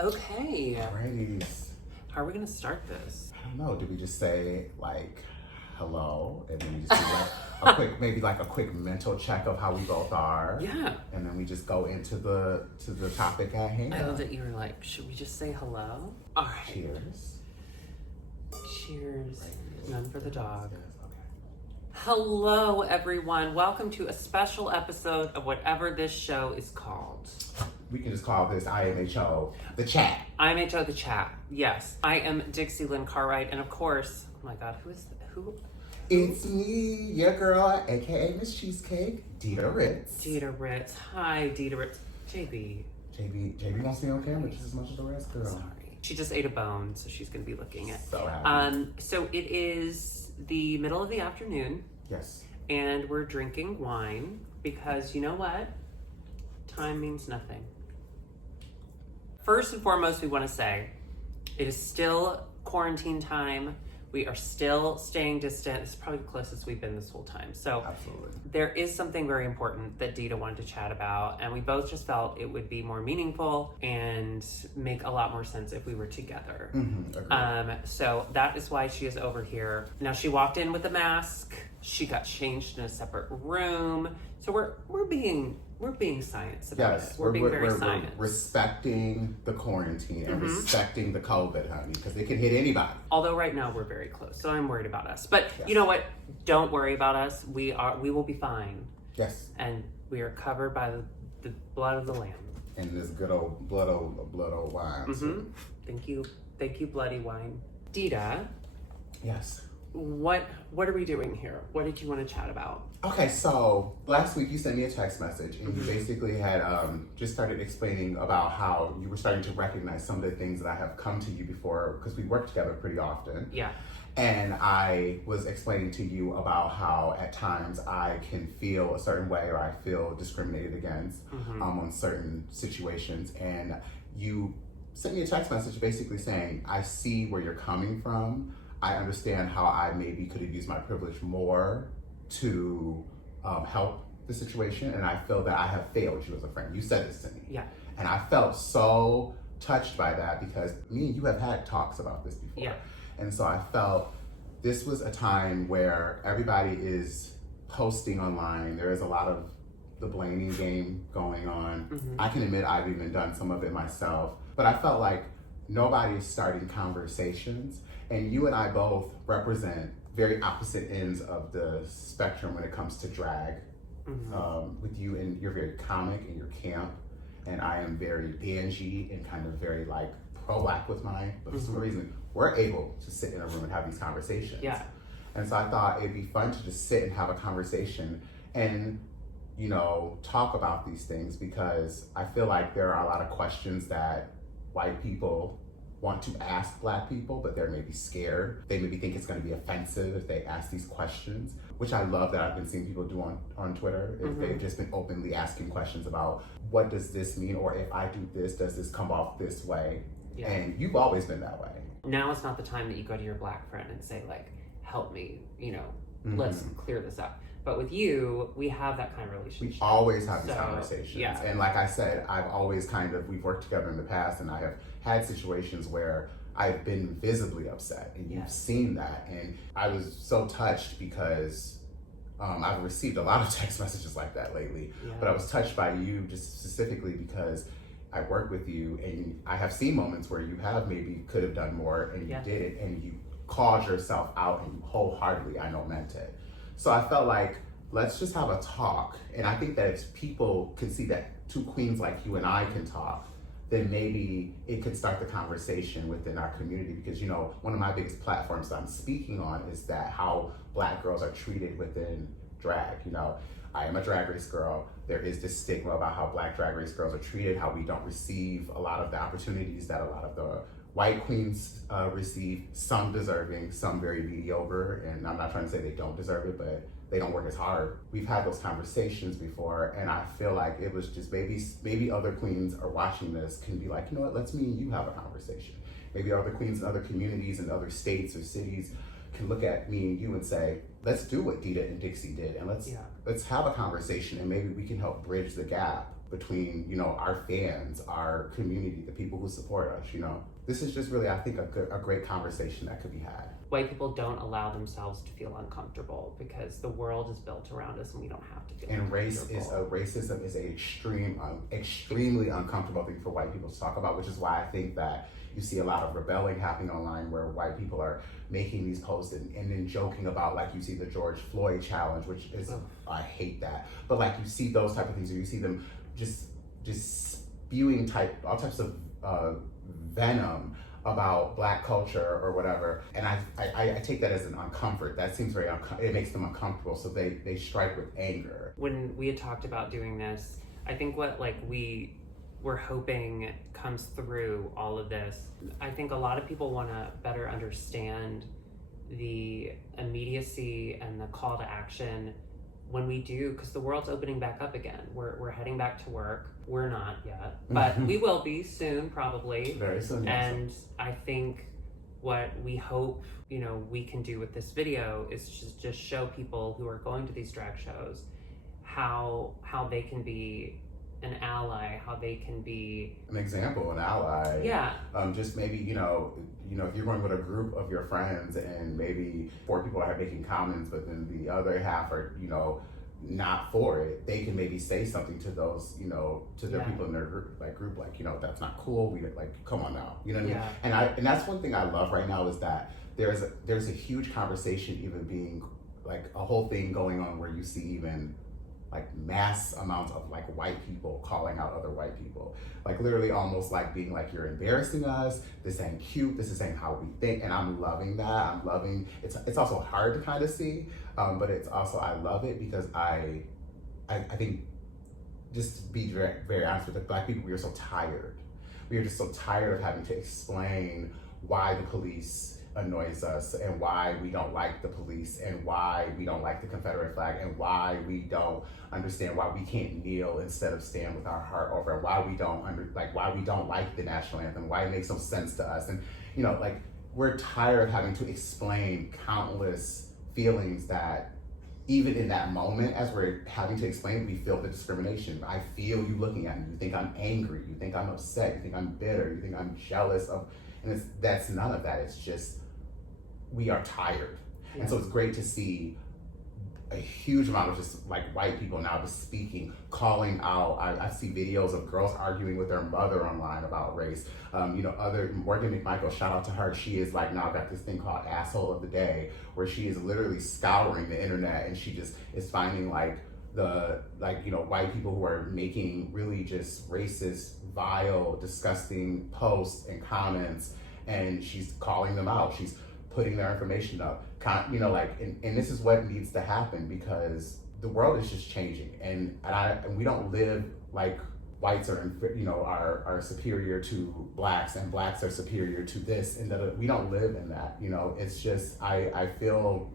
Okay. Alrighty. How are we going to start this? I don't know. Do we just say like hello and then we just do like a quick, maybe like a quick mental check of how we both are? Yeah. And then we just go into the topic at hand. I love that you were like, should we just say hello? All right. Cheers. Cheers. Right. None for the dog. Yes, okay. Hello, everyone. Welcome to a special episode of whatever this show is called. We can just call this IMHO, the chat. IMHO, the chat. Yes. I am Dixie Lynn Cartwright, and of course, oh my God, who? It's me, your girl, aka Miss Cheesecake, Dida Ritz. Dida Ritz. Hi, Dida Ritz. JB wants to be on camera just as much as the rest, girl. Sorry. She just ate a bone, so she's going to be licking it. So happy. So it is the middle of the afternoon. Yes. And we're drinking wine because you know what? Time means nothing. First and foremost, we want to say it is still quarantine time. We are still staying distant. It's probably the closest we've been this whole time. So Absolutely. there is something very important that Dida wanted to chat about, and we both just felt it would be more meaningful and make a lot more sense if we were together. Mm-hmm. So that is why she is over here. Now, she walked in with a mask. She got changed in a separate room. So we're being science about it. We're being very science. We're respecting the quarantine and respecting the COVID, honey, because it can hit anybody. Although right now we're very close, so I'm worried about us. But Yes. You know what? Don't worry about us. We will be fine. Yes. And we are covered by the blood of the Lamb. And this good old blood old wine. Mm-hmm. Thank you, bloody wine. Dida, Yes. what are we doing here? What did you want to chat about? Okay, so last week you sent me a text message and you basically had just started explaining about how you were starting to recognize some of the things that I have come to you before because we work together pretty often. Yeah. And I was explaining to you about how at times I can feel a certain way or I feel discriminated against on certain situations. And you sent me a text message basically saying, I see where you're coming from. I understand how I maybe could have used my privilege more to help the situation. And I feel that I have failed you as a friend. You said this to me. Yeah. And I felt so touched by that because me and you have had talks about this before. Yeah. And so I felt this was a time where everybody is posting online. There is a lot of the blaming game going on. I can admit I've even done some of it myself, but I felt like nobody's starting conversations. And you and I both represent very opposite ends of the spectrum when it comes to drag. With you, and you're very comic and you're camp, and I am very dingy and kind of very like pro-black with mine. But for some reason, we're able to sit in a room and have these conversations. Yeah. And so I thought it'd be fun to just sit and have a conversation and, you know, talk about these things because I feel like there are a lot of questions that white people want to ask black people, but they're maybe scared. They maybe think it's going to be offensive if they ask these questions, which I love that I've been seeing people do on Twitter. If they've just been openly asking questions about what does this mean, or if I do this, does this come off this way? Yeah. And you've always been that way. Now it's not the time that you go to your black friend and say like, help me, you know, let's clear this up. But with you, we have that kind of relationship. We always have these conversations. Yeah. And like I said, I've always we've worked together in the past and I have had situations where I've been visibly upset and you've seen that. And I was so touched because I've received a lot of text messages like that lately, but I was touched by you just specifically because I work with you and I have seen moments where you have maybe could have done more and you did it and you called yourself out and you wholeheartedly, I know, meant it. So I felt like, let's just have a talk. And I think that if people can see that two queens like you and I can talk, then maybe it could start the conversation within our community. Because, you know, one of my biggest platforms that I'm speaking on is that how black girls are treated within drag. You know, I am a drag race girl. There is this stigma about how black drag race girls are treated, how we don't receive a lot of the opportunities that a lot of the white queens receive, some deserving, some very mediocre. And I'm not trying to say they don't deserve it, but they don't work as hard. We've had those conversations before, and I feel like it was just maybe other queens are watching this can be like, you know what, let's me and you have a conversation. Maybe other queens in other communities and other states or cities can look at me and you and say, let's do what Dida and Dixie did, and let's have a conversation, and maybe we can help bridge the gap between, you know, our fans, our community, the people who support us, you know. This is just really, I think, a great conversation that could be had. White people don't allow themselves to feel uncomfortable because the world is built around us and we don't have to feel and uncomfortable. Racism is a extremely uncomfortable thing for white people to talk about, which is why I think that you see a lot of rebelling happening online where white people are making these posts and then joking about, like, you see the George Floyd challenge, which is, I hate that. But like, you see those type of things, or you see them just spewing all types of venom about Black culture or whatever, and I take that as an uncomfort. That seems very it makes them uncomfortable, so they strike with anger. When we had talked about doing this, I think what we were hoping comes through all of this, I think a lot of people want to better understand the immediacy and the call to action when we do, because the world's opening back up again. We're heading back to work. We're not yet, but we will be soon, probably. Very soon. And I think what we hope, you know, we can do with this video is just show people who are going to these drag shows how they can be an ally, how they can be an example, an ally. Yeah. Just maybe, you know, if you're going with a group of your friends and maybe 4 people are making comments, but then the other half are, you know, not for it, they can maybe say something to those, you know, to the people in their group, like, you know, that's not cool. We like, come on now, you know what I mean? And that's one thing I love right now is that there's a huge conversation even being like a whole thing going on where you see even like mass amounts of like white people calling out other white people, like literally almost like being like, you're embarrassing us, this ain't cute, this ain't how we think. And I'm loving that. I'm loving it's also hard to kind of see, but it's also, I love it because I think, just to be very honest with the Black people, we are so tired. We are just so tired of having to explain why the police annoys us and why we don't like the police and why we don't like the Confederate flag and why we don't understand why we can't kneel instead of stand with our heart over, and why we don't why we don't like the national anthem, why it makes no sense to us. And, you know, like, we're tired of having to explain countless feelings that even in that moment, as we're having to explain, we feel the discrimination. I feel you looking at me, you think I'm angry, you think I'm upset, you think I'm bitter, you think I'm jealous of, and that's none of that. It's just, we are tired. Yeah. And so it's great to see a huge amount of just like white people now just speaking, calling out. I see videos of girls arguing with their mother online about race. You know, Morgan McMichael, shout out to her. She is like now got this thing called Asshole of the Day, where she is literally scouring the internet and she just is finding like you know, white people who are making really just racist, vile, disgusting posts and comments, and she's calling them out. She's putting their information up, you know, like, and this is what needs to happen because the world is just changing, and we don't live like whites are, you know, are superior to blacks and blacks are superior to this, and that we don't live in that, you know. It's just, I feel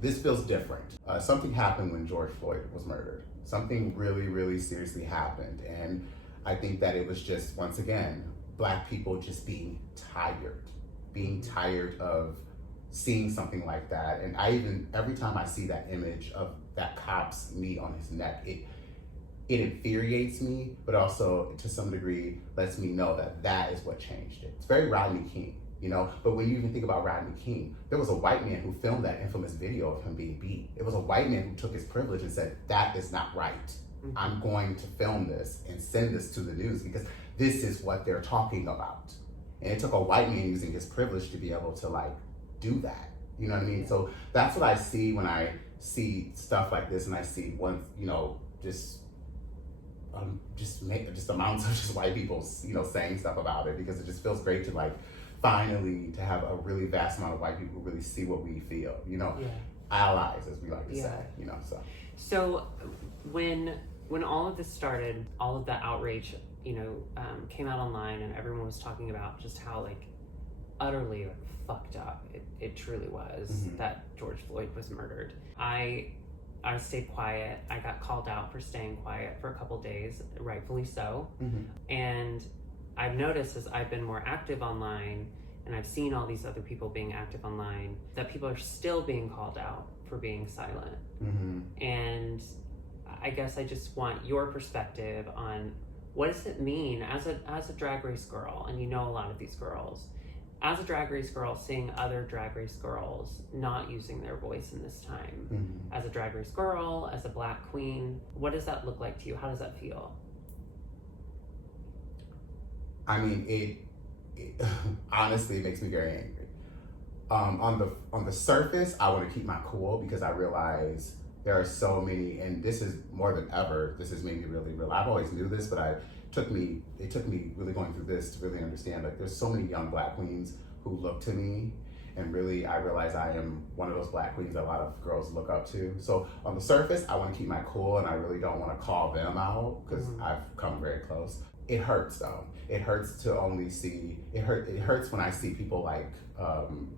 this feels different. Something happened when George Floyd was murdered. Something really, really seriously happened, and I think that it was just, once again, Black people just being tired of seeing something like that. And every time I see that image of that cop's meat on his neck, it infuriates me, but also to some degree lets me know that is what changed it. It's very Rodney King, you know, but when you even think about Rodney King, there was a white man who filmed that infamous video of him being beat. It was a white man who took his privilege and said, that is not right. Mm-hmm. I'm going to film this and send this to the news because this is what they're talking about. And it took a white man using his privilege to be able to like do that. You know what I mean? So that's what I see when I see stuff like this, and I see one, you know, just amounts of just white people, you know, saying stuff about it, because it just feels great to like finally to have a really vast amount of white people really see what we feel, you know, allies, as we like to say, you know. So when all of this started, all of that outrage, you know, came out online, and everyone was talking about just how like utterly fucked up it truly was that George Floyd was murdered. I stayed quiet. I got called out for staying quiet for a couple days, rightfully so. And I've noticed as I've been more active online, and I've seen all these other people being active online, that people are still being called out for being silent. And I guess I just want your perspective on what does it mean as a drag race girl, and you know a lot of these girls, as a drag race girl, seeing other drag race girls not using their voice in this time. Mm-hmm. As a drag race girl, as a Black queen, what does that look like to you? How does that feel? I mean, it honestly, it makes me very angry. On the surface, I want to keep my cool because I realize there are so many, and this is more than ever. This has made me really real. I've always knew this, but it took me really going through this to really understand. Like, there's so many young Black queens who look to me, and really, I realize I am one of those Black queens that a lot of girls look up to. So on the surface, I want to keep my cool, and I really don't want to call them out because I've come very close. It hurts though. It hurts to only see. It hurts when I see people like,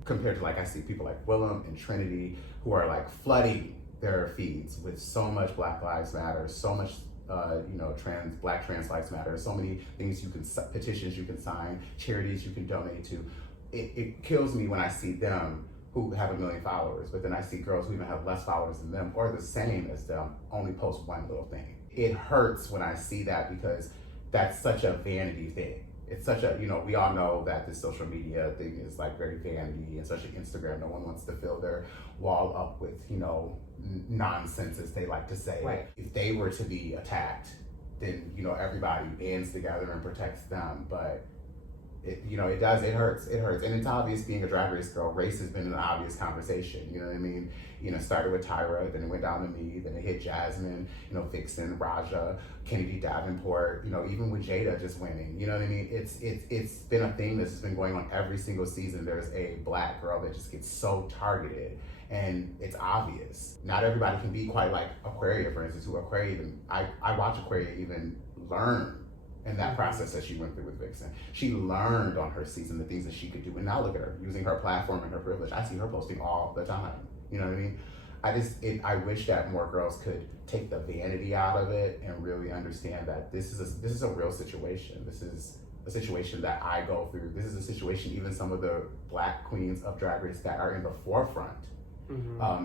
compared to like I see people like Willem and Trinity who are like flooding their feeds with so much Black Lives Matter, so much Black trans lives matter, so many things you can, petitions you can sign, charities you can donate to. It kills me when I see them who have 1 million followers, but then I see girls who even have less followers than them or the same as them only post one little thing. It hurts when I see that because that's such a vanity thing. It's such a, we all know that this social media thing is like very vanity, and especially Instagram. No one wants to fill their wall up with, nonsense, as they like to say. Right. If they were to be attacked, then, everybody bands together and protects them. But it hurts. And it's obvious being a drag race girl, race has been an obvious conversation. You know what I mean? Started with Tyra, then it went down to me, then it hit Jasmine, Vixen, Raja, Kennedy Davenport, even with Jada just winning. You know what I mean? It's been a thing that's been going on every single season. There's a Black girl that just gets so targeted, and it's obvious. Not everybody can be quite like Aquaria, for instance, who Aquaria even, I watch Aquaria even learn in that process that she went through with Vixen. She learned on her season the things that she could do, and now look at her, using her platform and her privilege. I see her posting all the time. You know what I mean? I wish that more girls could take the vanity out of it and really understand that this is a real situation. This is a situation that I go through. This is a situation even some of the Black queens of Drag Race that are in the forefront,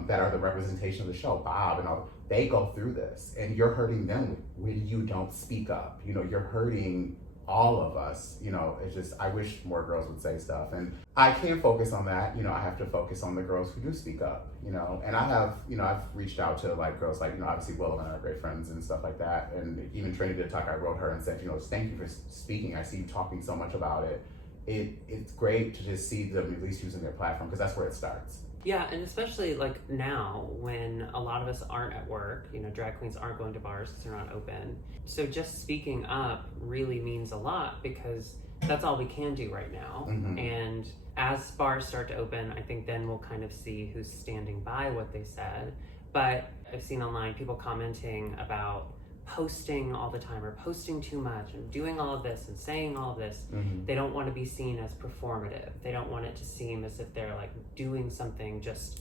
that are the representation of the show, Bob and all, they go through this, and you're hurting them when you don't speak up. You're hurting all of us. It's just, I wish more girls would say stuff, and I can't focus on that. I have to focus on the girls who do speak up, and I have, I've reached out to like girls like, obviously Willow and I are great friends and stuff like that. And even Trinity did talk, I wrote her and said, thank you for speaking. I see you talking so much about it. It's great to just see them at least using their platform, because that's where it starts. Yeah, and especially like now when a lot of us aren't at work, drag queens aren't going to bars because they're not open. So just speaking up really means a lot, because that's all we can do right now. And as bars start to open, I think then we'll kind of see who's standing by what they said. But I've seen online people commenting about posting all the time or posting too much and doing all of this and saying all of this. They don't want to be seen as performative. They don't want it to seem as if they're like doing something just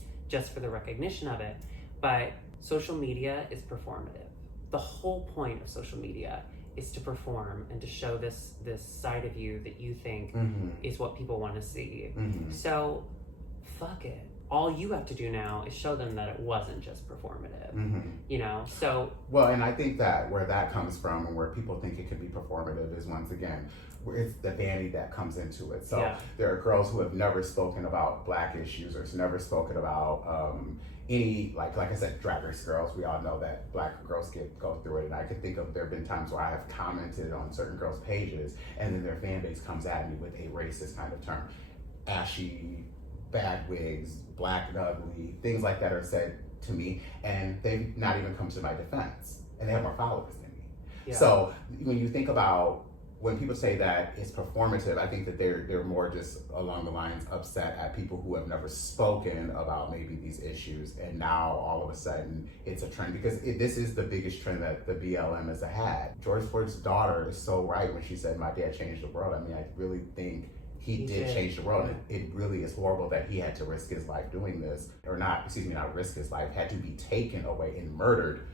for the recognition of it. But social media is performative. The whole point of social media is to perform and to show this side of you that you think is what people want to see. So fuck it. All you have to do now is show them that it wasn't just performative, so. Well, and I think that where that comes from and where people think it could be performative is, once again, it's the vanity that comes into it. So there are girls who have never spoken about Black issues, or has never spoken about any, like I said, Drag Race girls. We all know that Black girls go through it. And I could think of, there have been times where I have commented on certain girls' pages, and then their fan base comes at me with a racist kind of term. Ashy, bad wigs, Black and ugly, things like that are said to me, and they've not even come to my defense, and they have more followers than me. So when you think about, when people say that it's performative, I think that they're more just along the lines upset at people who have never spoken about maybe these issues, and now all of a sudden it's a trend, because this is the biggest trend that the BLM has had. George Floyd's daughter is so right when she said, "My dad changed the world." I mean, I really think he did change the world. It really is horrible that he had to risk his life doing this, or not risk his life, had to be taken away and murdered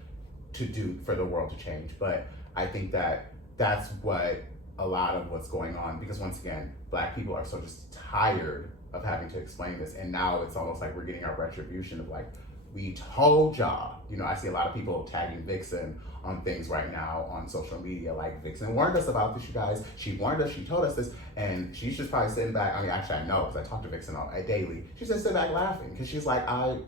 for the world to change. But I think that that's what a lot of what's going on, because once again, Black people are so just tired of having to explain this, and now it's almost like we're getting our retribution of like, we told y'all, I see a lot of people tagging Vixen on things right now on social media, like Vixen warned us about this, you guys. She warned us, she told us this, and she's just probably sitting back. I mean, actually, I know, because I talk to Vixen daily. She's just sitting back laughing, because she's like,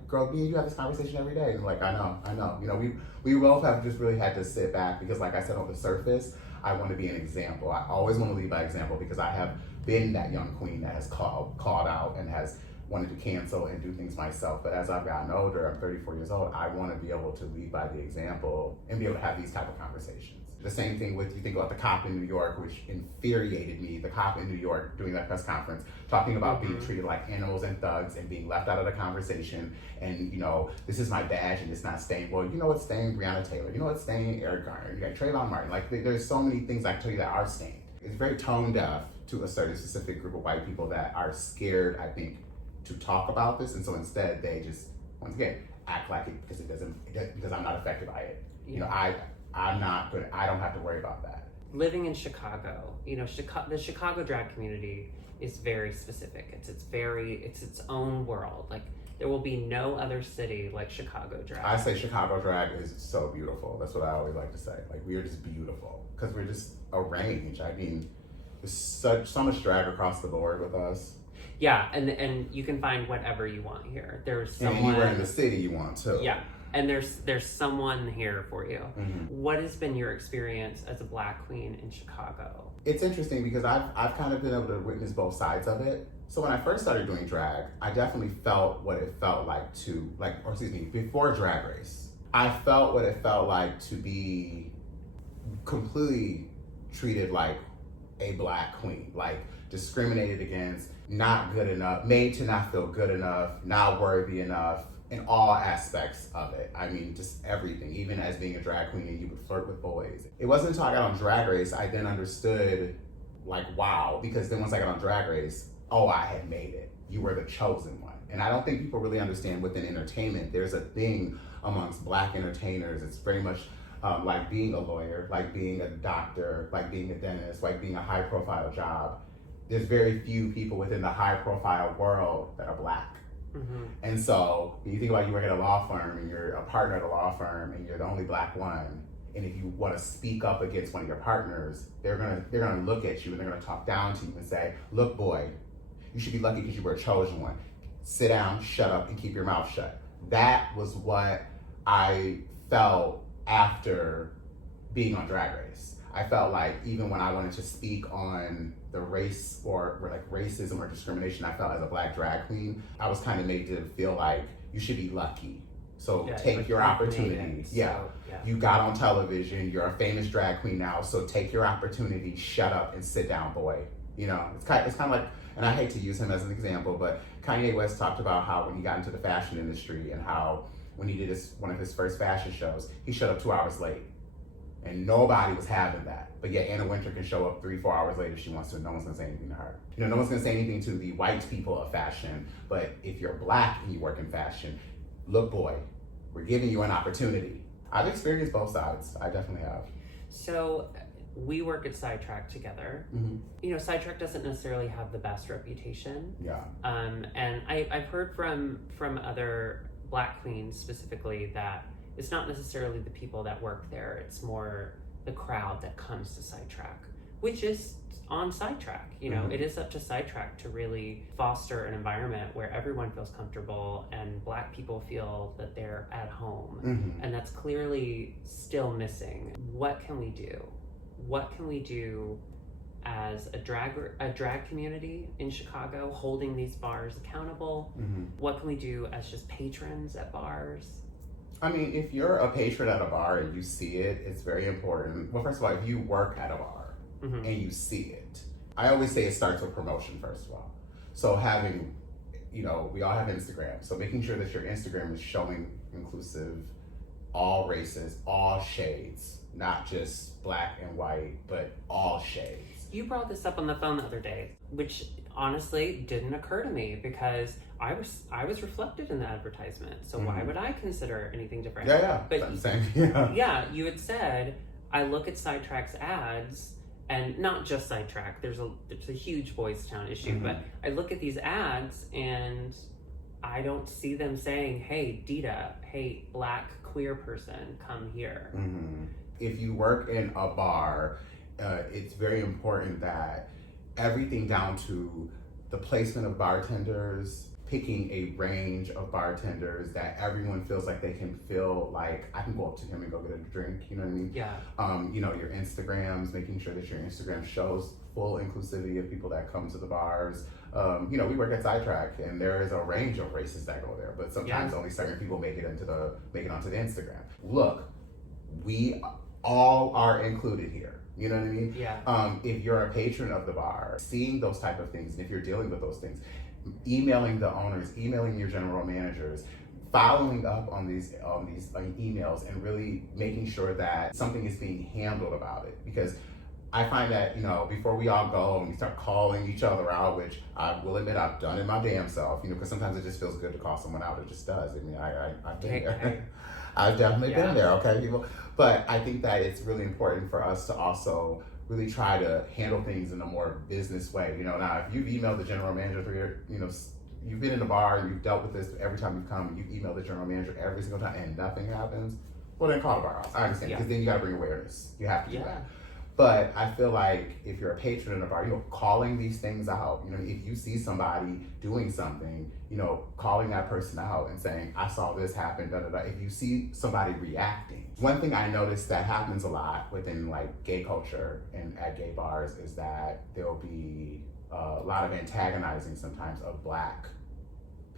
girl, me and you have this conversation every day. And I'm like, I know. We both have just really had to sit back, because like I said, on the surface, I want to be an example. I always want to lead by example, because I have been that young queen that has called out and has wanted to cancel and do things myself. But as I've gotten older, I'm 34 years old, I want to be able to lead by the example and be able to have these type of conversations. The same thing with, you think about the cop in New York, which infuriated me, the cop in New York doing that press conference, talking about being treated like animals and thugs and being left out of the conversation. And, this is my badge and it's not staying. Well, you know what's staying? Breonna Taylor. You know what's staying? Eric Garner. You got Trayvon Martin. Like, there's so many things I can tell you that are staying. It's very tone deaf to a certain specific group of white people that are scared, I think, to talk about this, and so instead they just, once again, act like it because I'm not affected by it. I'm not good. I don't have to worry about that. Living in Chicago, the Chicago drag community is very specific. It's its own world. Like, there will be no other city like Chicago drag. I say Chicago drag is so beautiful. That's what I always like to say. Like, we are just beautiful because we're just a range. I mean, there's so much drag across the board with us. Yeah, and you can find whatever you want here. There's someone, and anywhere in the city you want to. Yeah, and there's someone here for you. Mm-hmm. What has been your experience as a Black queen in Chicago? It's interesting because I've kind of been able to witness both sides of it. So when I first started doing drag, I definitely felt what it felt like before Drag Race, I felt what it felt like to be completely treated like a Black queen, like discriminated against, not good enough, made to not feel good enough, not worthy enough, in all aspects of it. I mean, just everything. Even as being a drag queen, and you would flirt with boys. It wasn't until I got on Drag Race, I then understood, like, wow, because then once I got on Drag Race, I had made it. You were the chosen one. And I don't think people really understand within entertainment, there's a thing amongst Black entertainers. It's very much like being a lawyer, like being a doctor, like being a dentist, like being a high profile job. There's very few people within the high profile world that are Black. Mm-hmm. And so when you think about, you work at a law firm and you're a partner at a law firm and you're the only Black one, and if you want to speak up against one of your partners, they're gonna look at you and they're gonna talk down to you and say, look, boy, you should be lucky because you were a chosen one. Sit down, shut up, and keep your mouth shut. That was what I felt after being on Drag Race. I felt like even when I wanted to speak on the race or like racism or discrimination, I felt as a Black drag queen, I was kind of made to feel like you should be lucky. So take your opportunities. You got on television, you're a famous drag queen now, so take your opportunity, shut up and sit down, boy. It's kind of like, and I hate to use him as an example, but Kanye West talked about how when he got into the fashion industry and how when he did one of his first fashion shows, he showed up 2 hours late. And nobody was having that. But yet Anna Wintour can show up 3-4 hours later if she wants to, and no one's gonna say anything to her. No one's gonna say anything to the white people of fashion, but if you're Black and you work in fashion, look, boy, we're giving you an opportunity. I've experienced both sides. I definitely have. So we work at Sidetrack together. Mm-hmm. Sidetrack doesn't necessarily have the best reputation. Yeah. And I've heard from other Black queens specifically that it's not necessarily the people that work there, it's more the crowd that comes to Sidetrack, which is on Sidetrack. Mm-hmm. It is up to Sidetrack to really foster an environment where everyone feels comfortable and Black people feel that they're at home. Mm-hmm. And that's clearly still missing. What can we do? What can we do as a drag community in Chicago, holding these bars accountable? Mm-hmm. What can we do as just patrons at bars? I mean, if you're a patron at a bar and you see it, it's very important. Well, first of all, if you work at a bar Mm-hmm. and you see it, I always say it starts with promotion, first of all. So having, we all have Instagram. So making sure that your Instagram is showing inclusive, all races, all shades, not just Black and white, but all shades. You brought this up on the phone the other day, which honestly didn't occur to me because I was reflected in the advertisement. So Mm-hmm. why would I consider anything different? Yeah. But I'm saying, yeah. Yeah, you had said, I look at Sidetrack's ads, and not just Sidetrack, there's a huge Boys Town issue, Mm-hmm. but I look at these ads and I don't see them saying, hey, Dida, hey, black queer person, come here. Mm-hmm. If you work in a bar, it's very important that everything down to the placement of bartenders, picking a range of bartenders that everyone feels like they can feel like I can go up to him and go get a drink, you know what I mean? Yeah. You know, your Instagrams, making sure that your Instagram shows full inclusivity of people that come to the bars. You know, we work at Sidetrack and there is a range of races that go there, but sometimes only certain people make it onto the Instagram. Look, we all are included here. You know what I mean? Yeah. If you're a patron of the bar, seeing those type of things, and if you're dealing with those things, emailing the owners, emailing your general managers, following up on these emails, and really making sure that something is being handled about it. Because I find that, you know, before we all go and we start calling each other out, which I will admit I've done it my damn self, you know, because sometimes it just feels good to call someone out. It just does. I mean, I've been there. I've definitely been there, okay, people. But I think that it's really important for us to also really try to handle things in a more business way. You know, now if you've emailed the general manager for your, you know, you've been in the bar and you've dealt with this every time you come, and you email the general manager every single time and nothing happens, well then call the bar off. I understand, because then you gotta bring awareness. You have to do that. But I feel like if you're a patron in a bar, you know, calling these things out, you know, if you see somebody doing something, you know, calling that person out and saying, I saw this happen, da da da. If you see somebody reacting. One thing I noticed that happens a lot within like gay culture and at gay bars is that there'll be a lot of antagonizing sometimes of black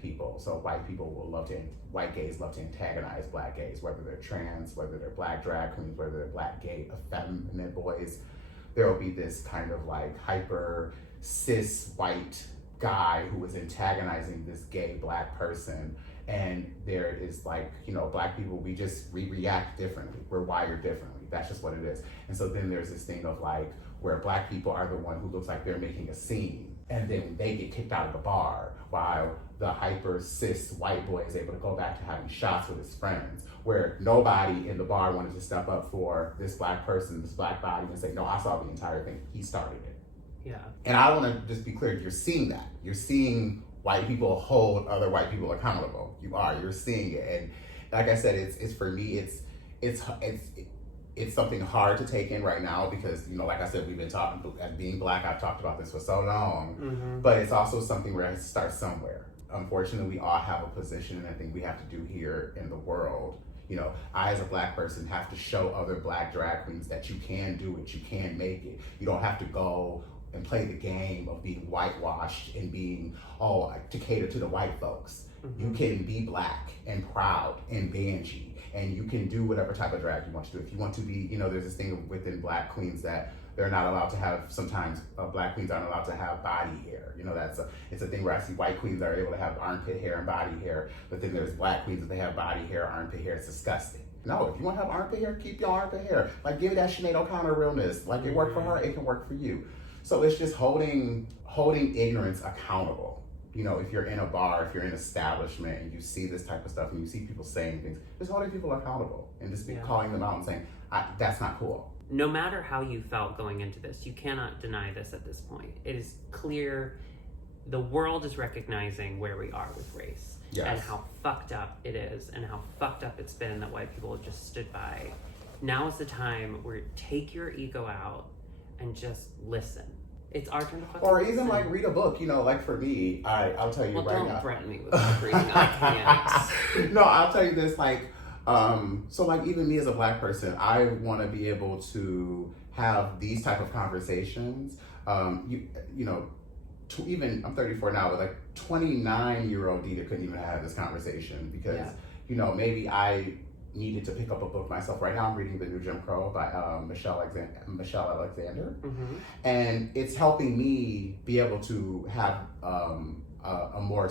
people. So white gays love to antagonize black gays, whether they're trans, whether they're black drag queens, whether they're black gay effeminate boys. There will be this kind of like hyper cis white guy who is antagonizing this gay black person. And there is like, you know, black people, we react differently. We're wired differently. That's just what it is. And so then there's this thing of like, where black people are the one who looks like they're making a scene. And then they get kicked out of the bar while the hyper cis white boy is able to go back to having shots with his friends, where nobody in the bar wanted to step up for this black person, this black body, and say, no, I saw the entire thing. He started it. Yeah. And I want to just be clear, you're seeing that. You're seeing white people hold other white people accountable. You're seeing it. And like I said, it's for me, it's something hard to take in right now because, you know, like I said, we've been talking, as being black, I've talked about this for so long, but it's also something where it starts somewhere. Unfortunately, we all have a position and I think we have to do here in the world. You know, I as a black person have to show other black drag queens that you can do it, you can make it. You don't have to go and play the game of being whitewashed and being, to cater to the white folks. You can be black and proud and banshee. And you can do whatever type of drag you want to do. If you want to be, you know, there's this thing within black queens that they're not allowed to have, sometimes black queens aren't allowed to have body hair. You know, it's a thing where I see white queens that are able to have armpit hair and body hair, but then there's black queens that they have body hair, armpit hair. It's disgusting. No, if you want to have armpit hair, keep your armpit hair. Like, give me that Sinead O'Connor realness. Like, it worked for her, it can work for you. So it's just holding ignorance accountable. You know, if you're in a bar, if you're in an establishment and you see this type of stuff and you see people saying things, just holding people accountable and just calling them out and saying, that's not cool. No matter how you felt going into this, you cannot deny this at this point. It is clear the world is recognizing where we are with race and how fucked up it is and how fucked up it's been that white people have just stood by. Now is the time where take your ego out and just listen. It's our turn to fucking Or even like read a book, you know, like for me, I'll tell you right now. Don't threaten me with book reading, I can't. No, I'll tell you this, like, so like even me as a black person, I want to be able to have these type of conversations. You know, even I'm 34 now, but like 29-year-old Dida couldn't even have this conversation because, you know, maybe I needed to pick up a book myself. Right now I'm reading The New Jim Crow by Michelle Alexander. And it's helping me be able to have a more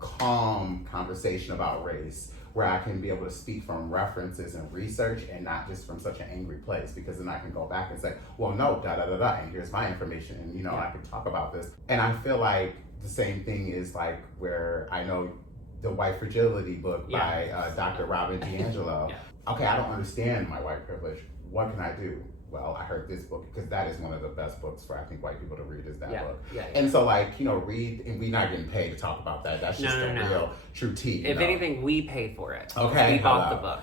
calm conversation about race where I can be able to speak from references and research and not just from such an angry place, because then I can go back and say, well, no, da da da da, and here's my information, and you know, I can talk about this. And I feel like the same thing is like where I know the White Fragility book by Dr. Robin DiAngelo. Okay, I don't understand my white privilege. What can I do? well, I heard this book, because that is one of the best books for, I think, white people to read, is that book. Yeah. And so, like, you know, read, and we're not getting paid to talk about that. That's just real true tea. If anything, we paid for it. Okay. We bought the book.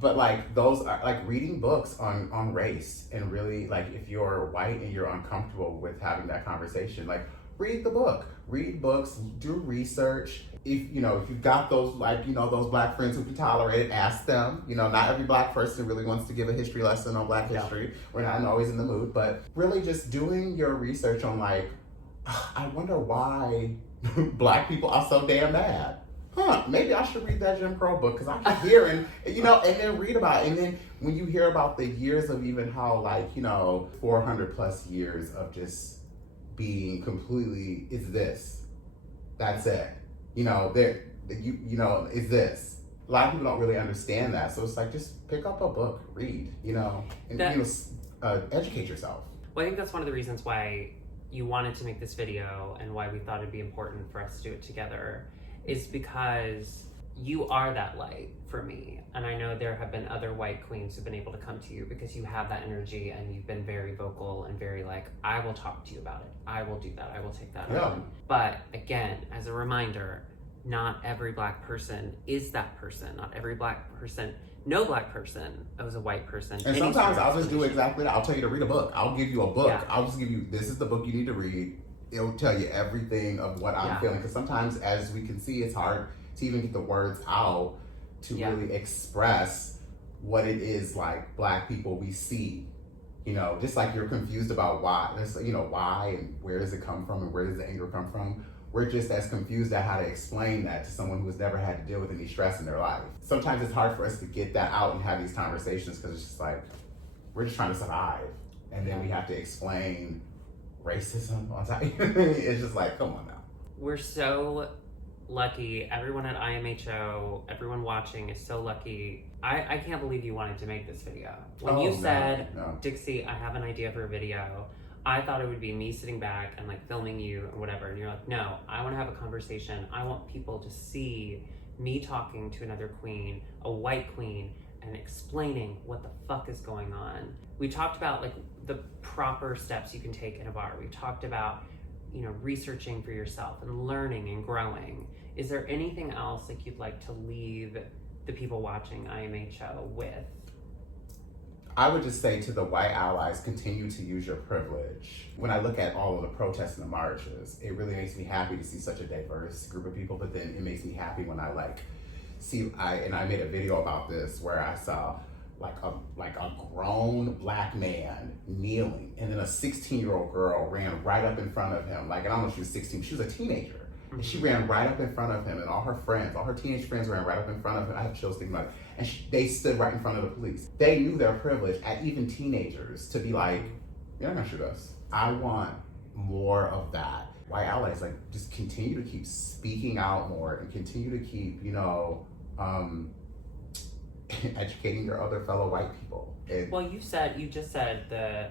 But like, those are like reading books on race, and really, like, if you're white and you're uncomfortable with having that conversation, like, read the book. Read books, do research. If you've got those, like, you know, those black friends who can tolerate it, ask them. You know, not every black person really wants to give a history lesson on black history. We're not always in the mood, but really just doing your research on, like, I wonder why black people are so damn mad. Maybe I should read that Jim Crow book, because I keep hearing, you know, and then read about it. And then when you hear about the years of even how, like, you know, 400 plus years of just being completely, it's this, that's it. You know, it's this. A lot of people don't really understand that. So it's like, just pick up a book, read, you know, and educate yourself. Well, I think that's one of the reasons why you wanted to make this video, and why we thought it'd be important for us to do it together, is because you are that light for me. And I know there have been other white queens who've been able to come to you because you have that energy, and you've been very vocal and very like, I will talk to you about it. I will do that. I will take that on. But again, as a reminder, not every black person is that person. Not every black person, no black person is a white person. And sometimes I'll just do exactly that. I'll tell you to read a book. I'll give you a book. Yeah. I'll just give you, this is the book you need to read. It'll tell you everything of what I'm feeling. Because sometimes, as we can see, it's hard to even get the words out to really express what it is, like, black people we see. You know, just like you're confused about why, you know, why and where does it come from and where does the anger come from? We're just as confused at how to explain that to someone who has never had to deal with any stress in their life. Sometimes it's hard for us to get that out and have these conversations, because it's just like, we're just trying to survive. And then we have to explain racism on top. It's just like, come on now. We're so lucky. Everyone at IMHO, everyone watching is so lucky. I can't believe you wanted to make this video. When you said, Dixie, I have an idea for a video, I thought it would be me sitting back and like filming you and whatever. And you're like, no, I want to have a conversation. I want people to see me talking to another queen, a white queen, and explaining what the fuck is going on. We talked about like the proper steps you can take in a bar. We talked about, you know, researching for yourself and learning and growing. Is there anything else like you'd like to leave the people watching IMHO with? I would just say to the white allies, continue to use your privilege. When I look at all of the protests and the marches, it really makes me happy to see such a diverse group of people, but then it makes me happy when I I made a video about this where I saw like a grown black man kneeling, and then a 16-year-old girl ran right up in front of him. Like, I don't know if she was 16, she was a teenager. And she ran right up in front of him, and all her teenage friends ran right up in front of him. I have chills thinking about it. And they stood right in front of the police. They knew their privilege, at even teenagers, to be like, you're not gonna shoot us. I want more of that. White allies, like, just continue to keep speaking out more, and continue to keep, you know, educating your other fellow white people. Well, you just said the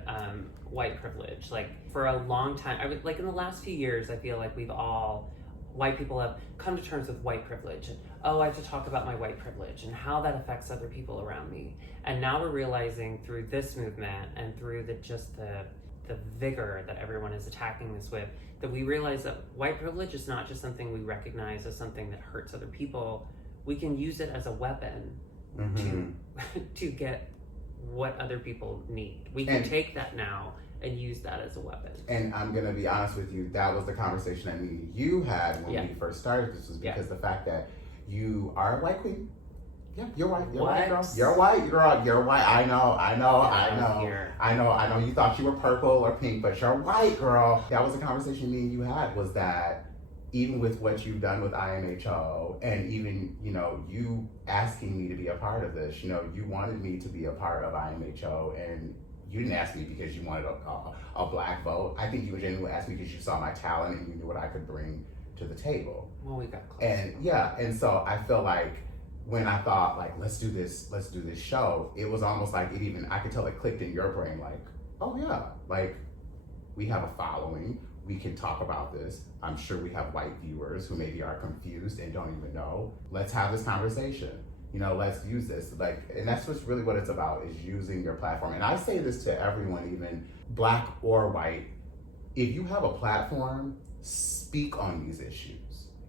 white privilege. Like, for a long time, in the last few years, I feel like white people have come to terms with white privilege. And, I have to talk about my white privilege and how that affects other people around me. And now we're realizing through this movement and through the vigor that everyone is attacking this with, that we realize that white privilege is not just something we recognize as something that hurts other people. We can use it as a weapon to get what other people need. We can take that now and use that as a weapon. And I'm gonna be honest with you, that was the conversation that me and you had when we first started this, was because the fact that you are a white queen. Yeah, you're white. You're white, girl. You're white, girl. You're white. I know. You thought you were purple or pink, but you're white, girl. That was the conversation me and you had, was that even with what you've done with IMHO, and even, you know, you asking me to be a part of this, you know, you wanted me to be a part of IMHO, and you didn't ask me because you wanted a black vote. I think you genuinely asked me because you saw my talent and you knew what I could bring to the table. Well, we got close. And so I feel like when I thought, like, let's do this show, it was almost like I could tell it clicked in your brain, like, oh yeah, like, we have a following, we can talk about this. I'm sure we have white viewers who maybe are confused and don't even know. Let's have this conversation. you know, let's use this. Like, and that's what's really what it's about, is using your platform. And I say this to everyone, even black or white, if you have a platform, speak on these issues.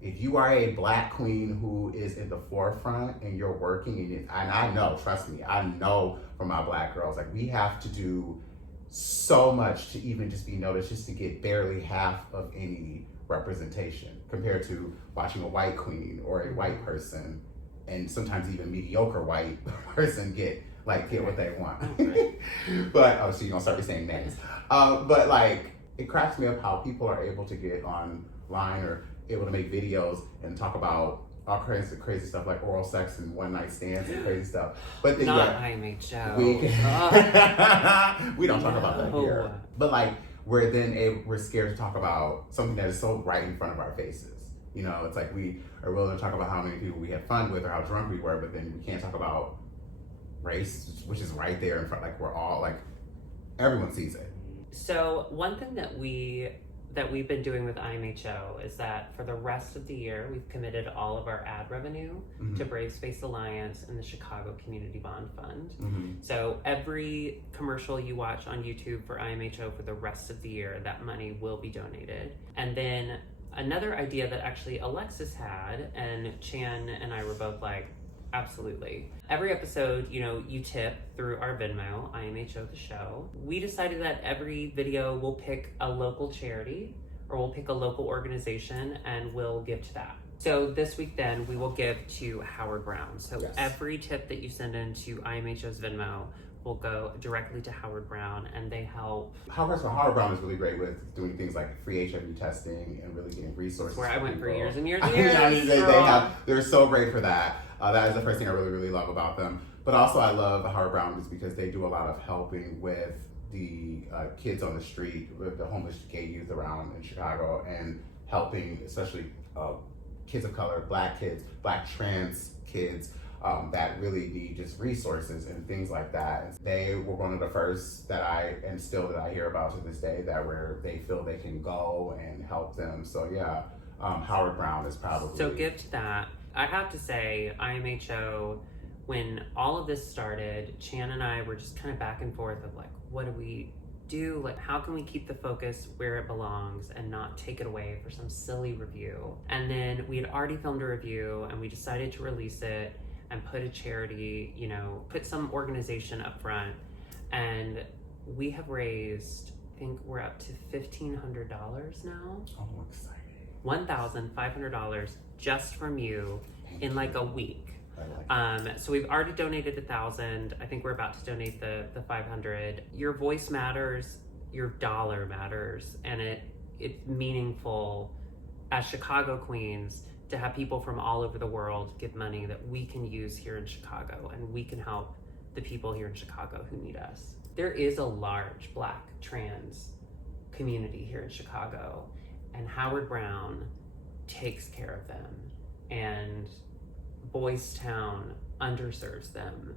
If you are a black queen who is in the forefront and you're working, and I know, trust me, I know from my black girls, like, we have to do so much to even just be noticed, just to get barely half of any representation compared to watching a white queen or a white person, and sometimes even mediocre white person get what they want. But so you're gonna start saying names. But like, it cracks me up how people are able to get online or able to make videos and talk about all kinds of crazy stuff like oral sex and one night stands and crazy stuff. But then not IMHO. We don't talk about that here. But like, we're scared to talk about something that is so right in front of our faces. You know, it's like we are willing to talk about how many people we had fun with or how drunk we were, but then we can't talk about race, which is right there in front. Like, we're all like, everyone sees it. So one thing that we've been doing with IMHO is that for the rest of the year, we've committed all of our ad revenue to Brave Space Alliance and the Chicago Community Bond Fund. So every commercial you watch on YouTube for IMHO for the rest of the year, that money will be donated. And then another idea that actually Alexis had, and Chan and I were both like, absolutely. Every episode, you know, you tip through our Venmo, IMHO the show. We decided that every video we'll pick a local charity or we'll pick a local organization and we'll give to that. So this week then we will give to Howard Brown. So every tip that you send into IMHO's Venmo will go directly to Howard Brown, and they help. Howard Brown is really great with doing things like free HIV testing and really getting resources. Where I went people. For years and years and years. They're so great for that. That is the first thing I really, really love about them. But also I love Howard Brown is because they do a lot of helping with the kids on the street, with the homeless gay youth around in Chicago, and helping especially kids of color, black kids, black trans kids, that really need just resources and things like that. They were one of the first that I hear about to this day, that where they feel they can go and help them. So yeah, Howard Brown is probably. So give to that. I have to say, IMHO, when all of this started, Chan and I were just kind of back and forth of like, what do we do? Like, how can we keep the focus where it belongs and not take it away for some silly review? And then we had already filmed a review and we decided to release it and put a charity, you know, put some organization up front. And we have raised, I think we're up to $1,500 now. Oh, exciting. $1,500 just from you in like a week. So we've already donated 1,000. I think we're about to donate the 500. Your voice matters, your dollar matters, and it's meaningful as Chicago queens to have people from all over the world give money that we can use here in Chicago, and we can help the people here in Chicago who need us. There is a large black trans community here in Chicago, and Howard Brown takes care of them, and Boys Town underserves them.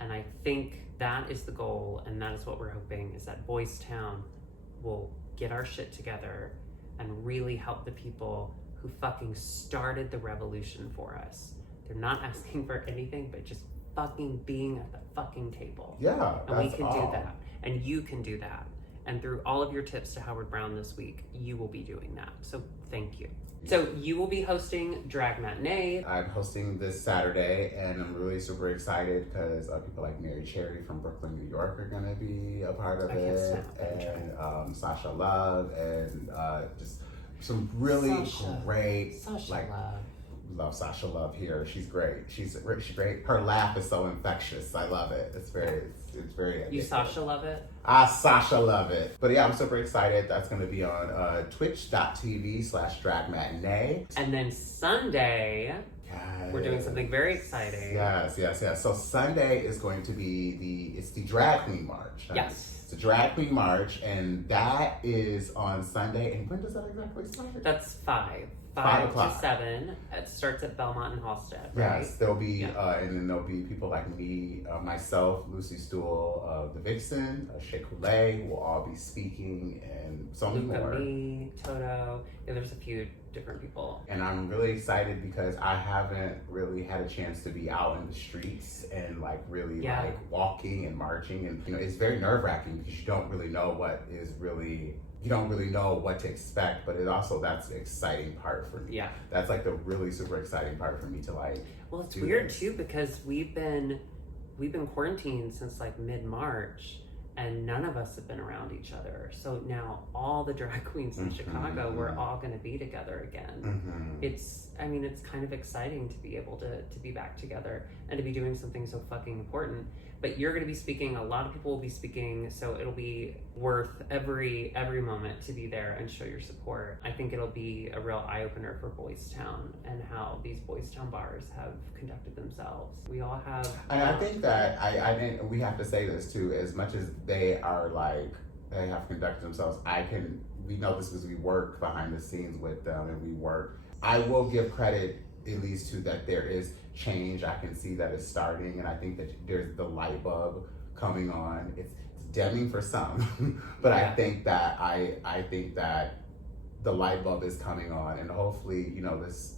And I think that is the goal, and that is what we're hoping, is that Boys Town will get our shit together and really help the people who fucking started the revolution for us. They're not asking for anything but just fucking being at the fucking table. Yeah, and we can do that, and you can do that. And through all of your tips to Howard Brown this week, you will be doing that. So thank you. So you will be hosting Drag Matinee. I'm hosting this Saturday, and I'm really super excited because people like Mary Cherry from Brooklyn, New York are going to be a part of it. And Sasha Love, and just some really great, love Sasha Love here. She's great. She's great. Her laugh is so infectious. I love it. It's very addictive. You Sasha Love it? I Sasha Love it. But yeah, I'm super excited. That's going to be on twitch.tv/drag matinee. And then Sunday, we're doing something very exciting. Yes. So Sunday is going to be the Drag Queen March. Yes. It's a Drag Queen March, and that is on Sunday. And when does that exactly start? That's 5 to 7. It starts at Belmont and Halstead, right? Yes, there'll be, and then there'll be people like me, myself, Lucy Stool, the Vixen, Shea Coulee, who will all be speaking, and so many more. Me, Toto, there's a few different people. And I'm really excited because I haven't really had a chance to be out in the streets and like really like walking and marching, and it's very nerve-wracking because you don't really know what to expect, but that's the exciting part for me. That's like the really super exciting part for me to like. Well, it's weird too because we've been quarantined since like mid-March, and none of us have been around each other. So now all the drag queens in Chicago, we're all going to be together again. It's kind of exciting to be able to be back together and to be doing something so fucking important. But you're going to be speaking, a lot of people will be speaking, so it'll be worth every moment to be there and show your support. I think it'll be a real eye-opener for Boys Town and how these Boys Town bars have conducted themselves. We all have... And I think that we have to say this too, as much as they are like, they have conducted themselves, we know this because we work behind the scenes with them and I will give credit at least to that there is change. I can see that it's starting, and I think that there's the light bulb coming on. It's dimming for some, but I think that the light bulb is coming on, and hopefully,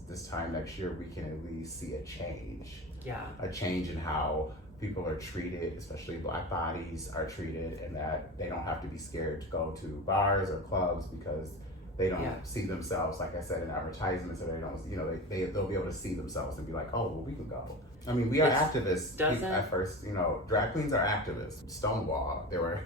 this time next year we can at least see a change. A change in how people are treated, especially Black bodies are treated, and that they don't have to be scared to go to bars or clubs because they don't see themselves, like I said, in advertisements, or they don't, they'll be able to see themselves and be like, oh, well, we can go. I mean, we are activists at first, drag queens are activists. Stonewall, there were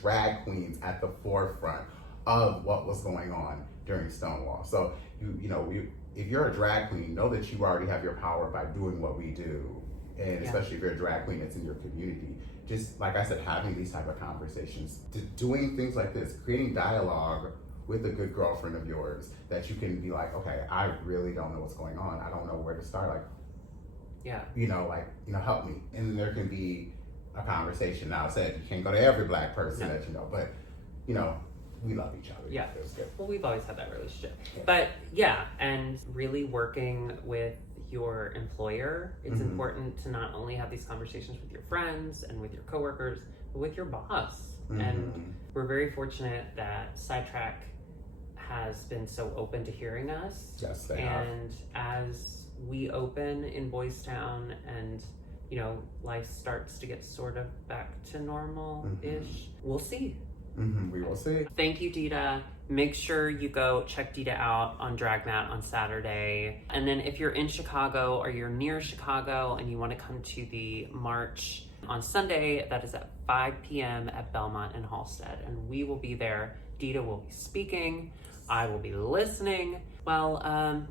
drag queens at the forefront of what was going on during Stonewall. So, if you're a drag queen, know that you already have your power by doing what we do. And especially if you're a drag queen that's in your community. Just, like I said, having these type of conversations, doing things like this, creating dialogue with a good girlfriend of yours that you can be like, okay, I really don't know what's going on. I don't know where to start. Help me. And then there can be a conversation. Now, said you can't go to every Black person that you know, but we love each other. Yeah. It was good. Well, we've always had that relationship. But and really working with your employer. It's important to not only have these conversations with your friends and with your coworkers, but with your boss. And we're very fortunate that Sidetrack has been so open to hearing us. Yes, they and as we open in Boys Town and life starts to get sort of back to normal-ish, we'll see. We will see. Thank you, Dida. Make sure you go check Dida out on Dragmat on Saturday. And then if you're in Chicago or you're near Chicago and you want to come to the march on Sunday, that is at 5 p.m. at Belmont and Halstead. And we will be there. Dida will be speaking. I will be listening. Well,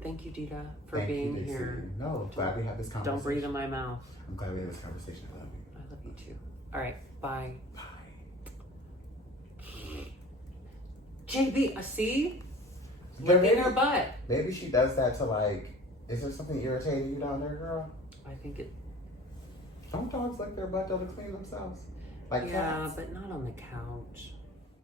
thank you, Dida, for being here. No, glad we had this conversation. Don't breathe in my mouth. I'm glad we had this conversation. I love you. I love you too. All right, bye. Bye. JB, see? Look in her butt. Maybe she does that to like, is there something irritating you down there, girl? I think it... Don't dogs lick their butt to clean themselves? Like yeah, cats? but not on the couch.